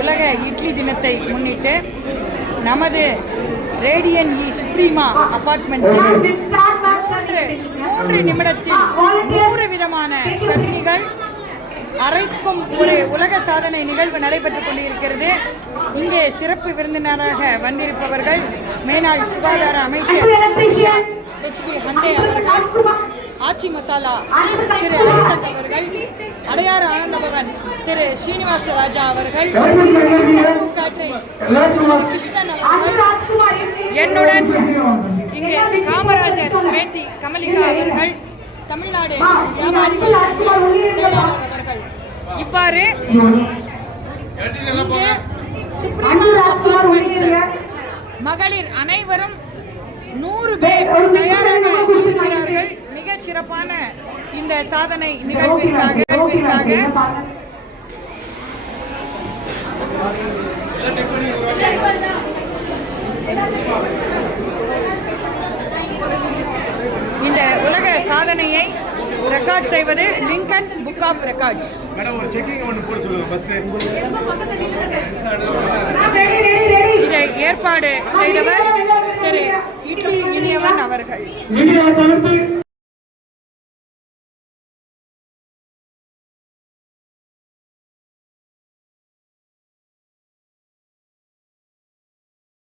உலக இட்லி தினத்தை முன்னிட்டு நமது ரேடியன் இ சுப்ரீமா அபார்ட்மெண்ட்ஸில் மூன்று மூன்று நிமிடத்தில் நூறு விதமான சட்னிகள் அரைக்கும் ஒரு உலக சாதனை நிகழ்வு நடைபெற்றுக் கொண்டிருக்கிறது. இங்கே சிறப்பு விருந்தினராக வந்திருப்பவர்கள் மேனாள் சுகாதார அமைச்சர் ஹெச்பி ஹண்டே அவர்கள் ஆச்சி மசாலா திரு ஐசக் அவர்கள் அடையாறு ஆனந்தபவன் திரு ஸ்ரீனிவாச ராஜா அவர்கள் கிருஷ்ணன் என்னுடன் இங்கே காமராஜர் பேத்தி கமலிகா அவர்கள் தமிழ்நாடு வியாபாரிகள் செயலாளர் அவர்கள். இவ்வாறு இங்கே மகளிர் அனைவரும் நூறு பேர் தயாராக இருக்கிறார்கள் மிகச் சிறப்பான இந்த சாதனை நிகழ்விற்காக. சாதனையை ரெக்கார்ட் செய்வது Lincoln book of records madam ஒரு செக்கிங் ஒன்று போட சொல்லுங்க பஸ் இதை ஏற்பாடு செய்தவர் திரு இட்லி இனியவன் அவர்கள்.